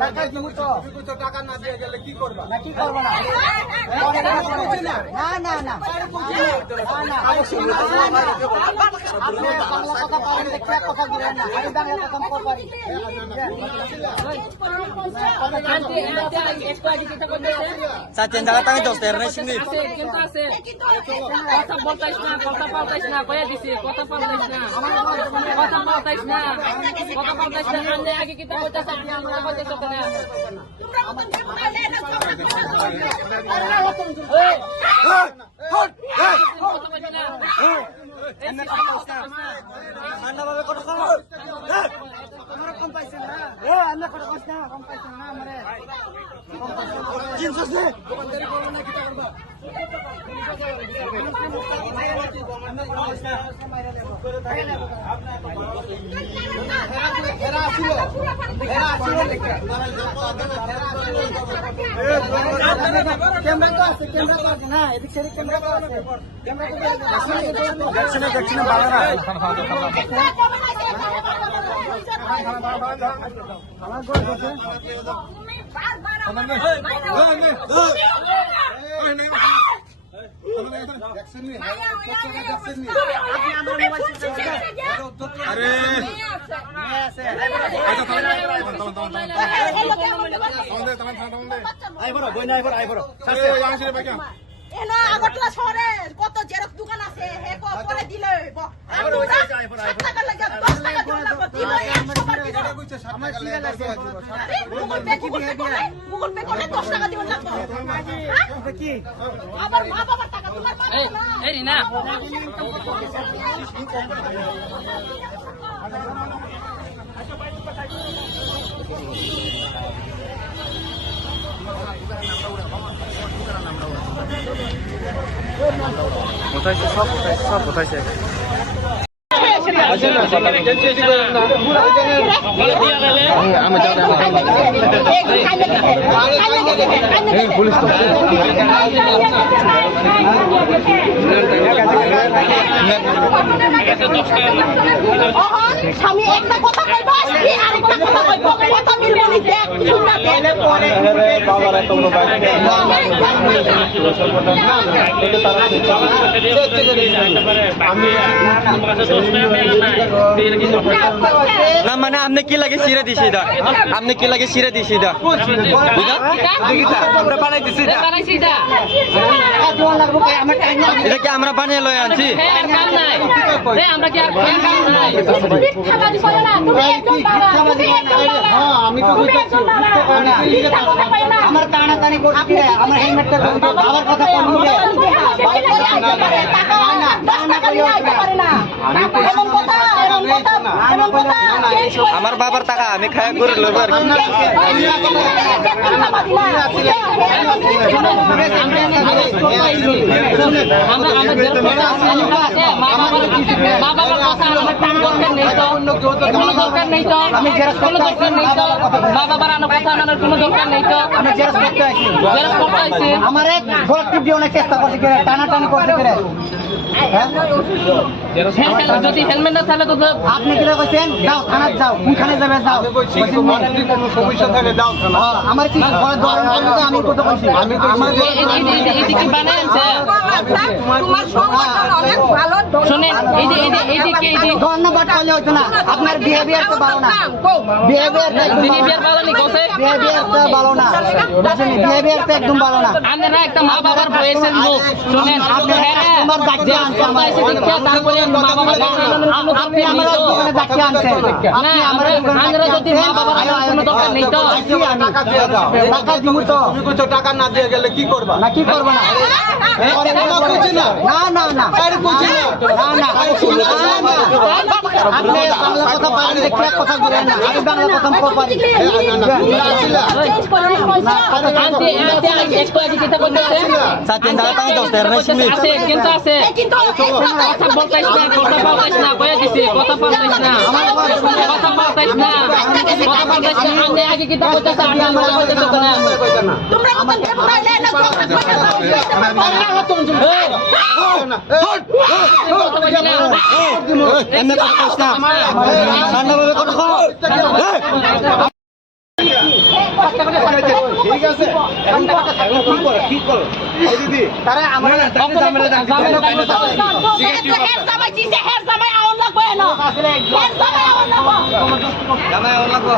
টাকা দিব তো তুমি তো টাকা না দিয়ে গেলে কি করবা? না কি করবো না না না না আপনি বাংলা কথা পারেন দেখে কথা বলেন না আমি বাংলা কথা পারি Sajen jalan tangan jauh dari sini. কথা বলতাইস না কথা পাল্টাইস না কয়ে দিছি কথা পাল্টাইস না কথা পাল্টাইস না কথা পাল্টাইস না আনে আগে কিতা বলতাছ আপনি আমরা বলতেছ কেন Mana bawa kau kau? কম পাইছেন না আমরা কত কষ্ট না কম পাইছেন না আমারে Jinsos deh. দোকানদারি করবে না কিটা করবা? ক্যামেরা তো আছে না এদিক সেদিক ক্যামেরা তো আছে Gatsina balara. আমার গোল করছে এনা আগরতলা শহরে কত জেরক্স দোকান আছে হে পরে দিলে টাকা লাগে 10 টাকা দিলে আমার কি লাগছে গুগল পে করে 10 টাকা দিবেন লাগবে কি আবার মা বাবার টাকা তোমার মা এই রিনা সব কোথায় পুলিশ স্বামী একটা কথা কইবা স্ত্রী আরেকটা কথা কইবা কথা মিলবে না দেখ শুননা দেখ পরে বাবার এত বড় বাইক না মানে আপনি কি লাগে সিরে দিছি দা আপনি কি লাগে সিরে দিছি দা আমরা বানাই দিছি দা বানাইছি দা এটা কি আমরা বানিয়ে লয়ে আনছি ফ্যান কাম নাই আমরা কি আর ফ্যান কাম নাই মিথ্যা বাড়ি করে না তুমি একজন বাবা আমি তো বুঝতেছি আমার টানাটানি করছি আমার হেলমেটটা বাবার কথা কোন আমার বাবার টাকা আমি খায়া করে লব আর দরকার নেই তো আমি কোনো দরকার নেই তো মা বাবার আনো কথা আনার কোনো দরকার নেই তো আমি জেরক্স করতে আইছি জেরক্স করতে আইছি আমার এক ভর্তি দিওনের চেষ্টা করতে করে টানাটানি করতে করে যদি হেলমেট না তাহলে তো আপনি কি কইছেন যাও থানা যাও কোনখানে যাবে যাও কোনো সমস্যা থাকে দাও আমার কি ধরন করলে তো আমি কত কইছি আমি তো এদিকে বানাইছে তোমার সংগঠন অনেক ভালো শুনেন এইদিকে ধন্যবাদ করলে হইতো না আপনার বিহেভিয়ার তো ভালো না বিহেভিয়ার ভালো নি কোসে বিহেভিয়ার তো ভালো না বুঝছেন বিহেভিয়ার তো একদম ভালো না আপনারা একটা মা বাবার বয়সের লোক শুনেন তোমার দায়িত্ব আনছে আমার তারপরে মা বাবার আপনি আমার দোকানে দায়িত্ব আনছেন না আমরা যদি মা বাবার কোনো দরকার নেই তো টাকা দিয়ে দাও টাকা দিব তো তুমি কিছু টাকা না দিয়ে গেলে কি করবা? না কি করবো না না না না আপনি বাংলা কথা পারেন দেখে কথা বলেন না আমি বাংলা কথা পারি Sajen jalan tangan jauh dari sini. আছে কিন্তু আছে কথা বলতাইস না কথা পাল্টাইস না কয়ে দিছি কথা পাল্টাইস না কথা পাল্টাইস না কথা পাল্টাইস না আনে আগে কিতা বলতাছ আপনি আমরা বলতেছ কেন তোমরা মতন দেবরাইলে না Enak kosnya. Mana bawa kau kau? ঠিক আছে এখন কি করে এই দিদি তারা আমরা জামাই ওর লাগবো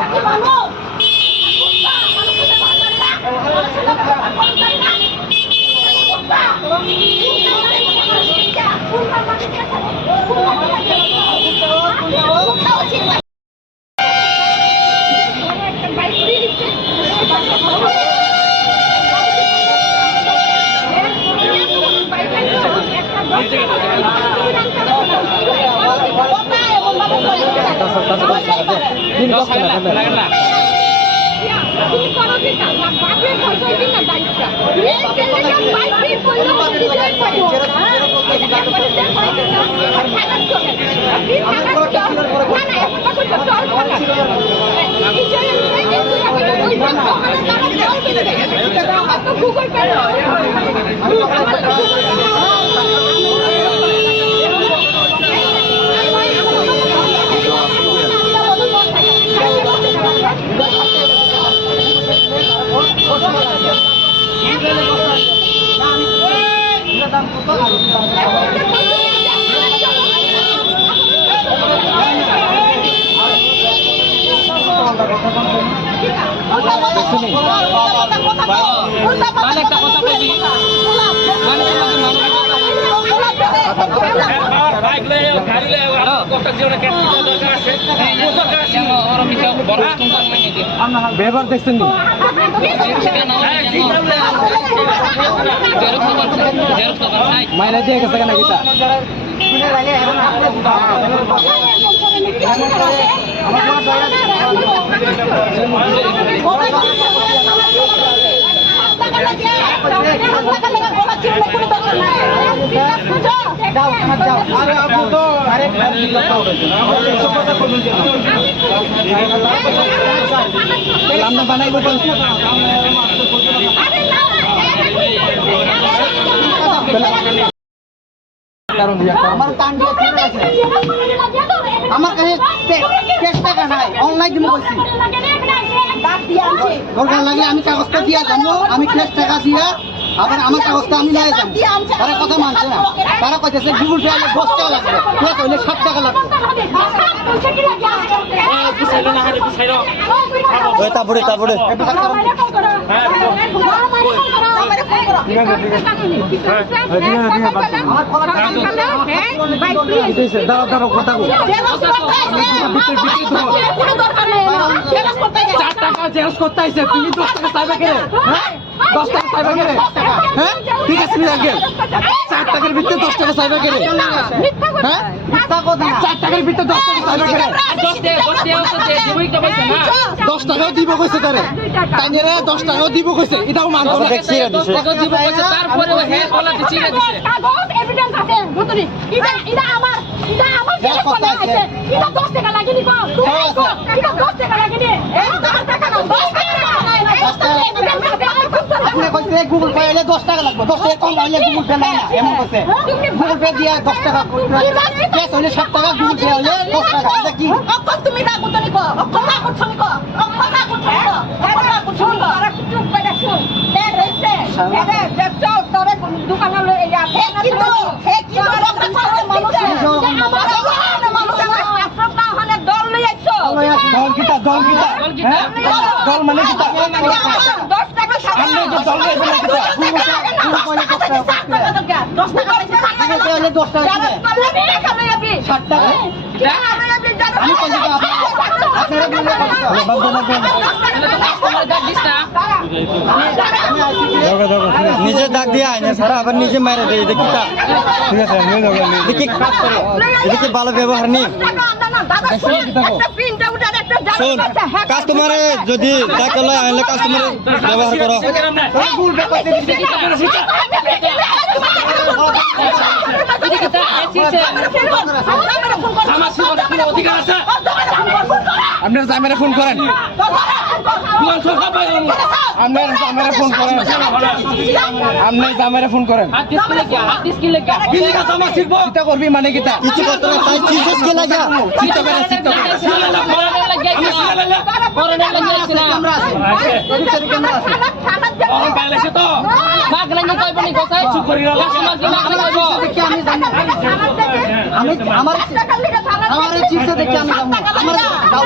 গুগল পে একটা কথা কইবি বাইক লয়ে গাড়ি লয়ে কত জীবনে কেটে দরকার আছে ওর মিছা বড় কোম্পানি মানে দি ব্যবহার দেখছেন নি মাইনা দিয়ে গেছে কেন গীতা আমরা বানাইবো আমার কান দিয়ে ঠিক আছে আমার কাছে ক্যাশ টাকা নাই অনলাইন দিমু কইছি দরকার লাগে আমি কাগজটা দিয়া যাবো আমি ক্যাশ টাকা দিয়া আবার আমার কাগজটা আমি নিয়ে যাবো তারা কথা মানছে না তারা কইতেছে গুগল পে আলে 10 টাকা লাগবে ক্যাশ হইলে 7 টাকা লাগবে তারপরে দাও দাও কথা কো 4 টাকা জেরক্স করতে আইছে তুমি 10 টাকা চাইবা কেন হ্যাঁ 10 টাকা চাইবা কেন হ্যাঁ ঠিক আছে নি আঙ্কেল 4 টাকার ভিতরে 10 টাকা চাইবা কেন হ্যাঁ মিথ্যা কথা না 4 টাকার ভিতরে 10 টাকা চাইবা কেন 10 টাকাও দিব কইছে তারে তাইনেরে 10 টাকাও দিব কইছে এটাও মানবো না দেখছি দিছে দিব কইছে তারপরে হে বলা দিছি রে দিছে কাগজ এভিডেন্স আছে বুঝলি এটা আমার জেরক্স করা আছে এটা 10 টাকা লাগেনি কো এটা 10 টাকা লাগেনি এই 10 টাকা না 10 টাকা আপনি কইছে গুগল পে আলে 10 টাকা লাগবে 10 টাকা কম হইলে গুগল পে নাই না এমন কইছে গুগল পে দিয়া 10 টাকা ক্যাশ হইলে 7 টাকা গুগল পে হইলে 10 টাকা এটা কি অকল তুমি না গুতনি কো অকল না গুতনি কো অকল না গুতনি কো এটা না গুতনি কো আর চুপ করে শুন দে রইছে এটা ব্যবসা তোরে দোকানে লই যা হে কিন্তু লোকটা করে মানুষ আমার মানুষ আপনার না হলে দল লই আইছো দল কিটা হ্যাঁ দল মানে কিটা 10 টাকা আমরা যে দল লইব না কিটা গুগল পে 10 টাকা লাগবে গুগল পে হইলে 10 টাকা দিবে 7 টাকা আমি কইছি আপনারা বলে নিজে ডাক দিয়ে আইনে সারা আবার নিজে মেরে দেয় দেখিটা ঠিক আছে দেখি এদিকে ভালো ব্যবহার নেই শোন কাস্টমারে যদি ডাকে লয় আইলে কাস্টমারে ব্যবহার করো গুগল পে কইতে দিছে আপনার জামাইরে ফোন করেন আপনার জামাইরে ফোন করেন আপনার জামাইরে ফোন করেন কিটা করবি মানে কিটা কিছু করতে না তাই চিজ কে লাগা কিটা করে করোনার লাগে আছে না ক্যামেরা আছে এদিকে ক্যামেরা আছে মাগলা নি কইব নি কোথায় চুপ করি না কাস্টমার কি মাগলা কইব দেখি আমি জানি আমি আমার এই চিপসে দেখি আমি জানি আমার দাও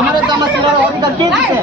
আমার জামা ছেড়ার অধিকার কে দিছে